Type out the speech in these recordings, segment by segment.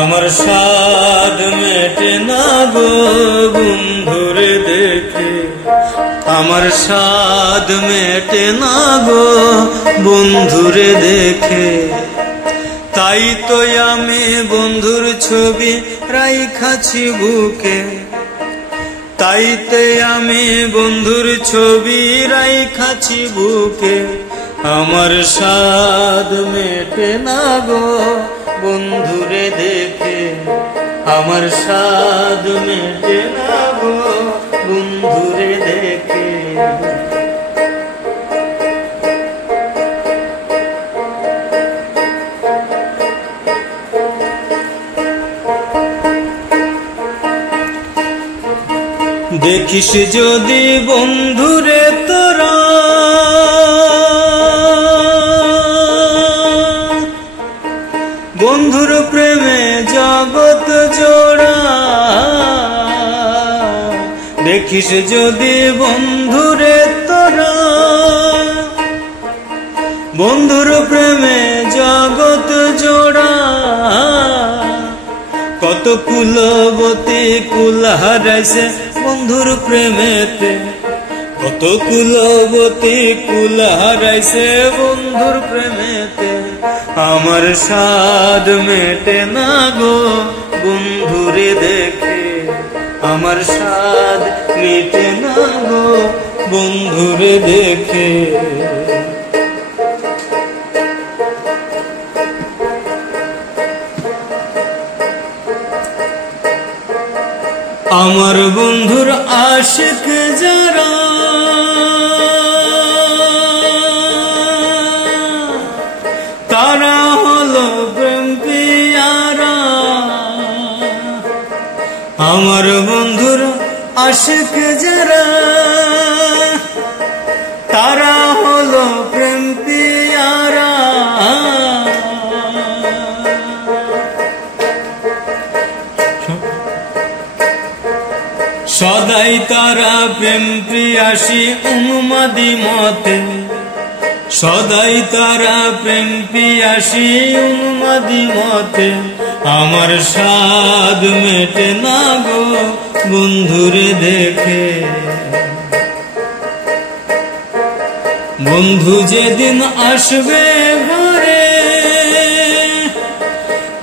আমার সাধ মেটে না গো বন্ধুরে দেখে, আমার সাধ মেটে না গো বন্ধুরে দেখে। তাই তো আমি বন্ধুর ছবি রাইখাছি বুকে, তাই তো আমি বন্ধুর ছবি রাইখাছি বুকে। আমার সাধ মেটে না গো বন্ধুরে দেখে, আমার সাধ মেটে না গো বন্ধুরে দেখে। দেখিস যদি বন্ধুরে তোরা, বন্ধুর প্রেমে জগৎ জোড়া। দেখিস যদি বন্ধুরে তোরা, বন্ধুর প্রেমে জগৎ জোড়া। কত কুলবতী কুল হারাইছে বন্ধুর প্রেমেতে, কত কুলবতী কুল হারাইছে বন্ধুর প্রেমেতে। আমার সাধ মেটে না গো বন্ধুরে দেখে, আমার সাধ মেটে না গো বন্ধুরে দেখে। আমার বন্ধুর আশিক যারা, তারা হলো প্রেম পিয়ারা। আমার বন্ধুর আশিক যারা, তারা হলো প্রেম পিয়ারা। সদাই তারা প্রেম প্রিয়াসী উন্মাদি মতে, সদাই তারা প্রেম প্রিয়াসী উন্মাদি মতে। আমার সাধ মেটে না গো বন্ধুরে দেখে, বন্ধু যেদিন আসবে ঘরে,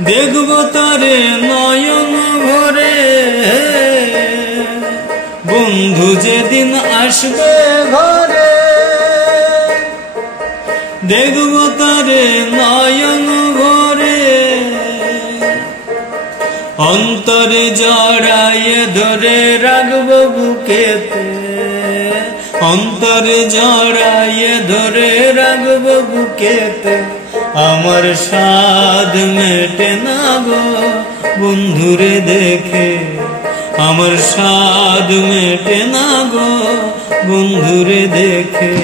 দেখব তারে নয়ন ভরে। বন্ধু যেদিন আসবে ঘরে, দেখব তারে নয়ন ভরে। অন্তরে জড়াইয়ে ধরে রাখব বুকেতে, অন্তরে জড়াইয়ে ধরে রাখব বুকেতে। আমার সাধ মেটে না গো বন্ধুরে দেখে, আমার সাধ মেটে না গো বন্ধুরে দেখে।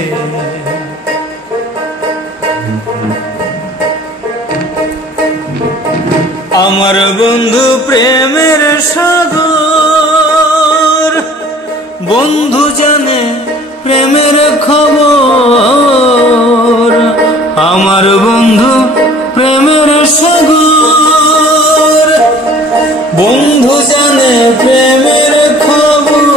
আমার বন্ধু প্রেমের সাগর, বন্ধু জানে প্রেমের খবর। আমার বন্ধু প্রেমের সাগর, বন্ধু জানে প্রেমের খবর।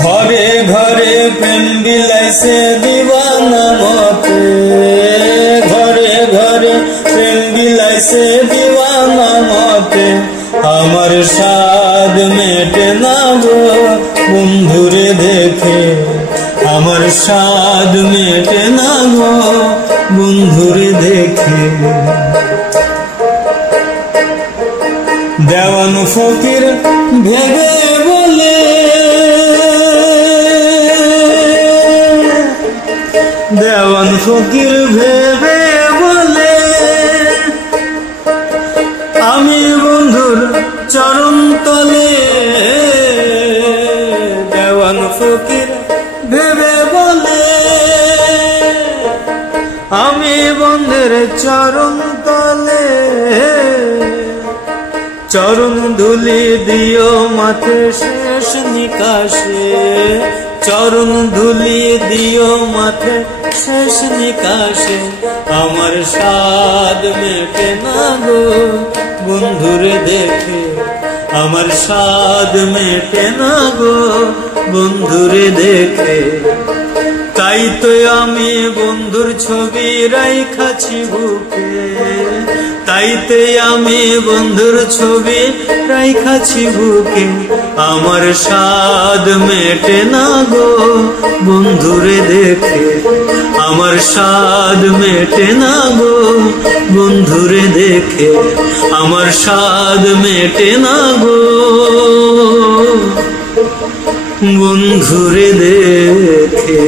ঘরে ঘরে প্রেম বিলাইছে দিওয়ানা মতে, ঘরে ঘরে প্রেম বিলাইছে দিওয়ানা মতে। আমার সাধ মেটে না গো বন্ধুরে দেখে, আমার সাধ মেটে না গো বন্ধুরে দেখে। দেওয়ান ফকির ভেবে বলে, দেওয়ান ফকির ভেবে বলে, আমি বন্ধুর চরণ তলে। দেওয়ান ফকির ভেবে বলে, আমি বন্ধুর চরণ তলে। চরণ ধুলি দিও মাথে শেষ নিকাশে, চরণ ধুলি দিও মাথে শেষ নিকাশে আমার স্বাদ মেটে না গো বন্ধুরে দেখে, আমার স্বাদ মেটে না গো বন্ধুরে দেখে। তাই তো আমি বন্ধুর ছবি রাইখাছি বুকে, তাই তো আমি বন্ধুর ছবি রাইখাছি বুকে, আমার স্বাদ মেটে না গো বন্ধুরে দেখে, আমার স্বাদ মেটে না গো বন্ধুরে দেখে, আমার স্বাদ মেটে না গো বন্ধুরে দেখে।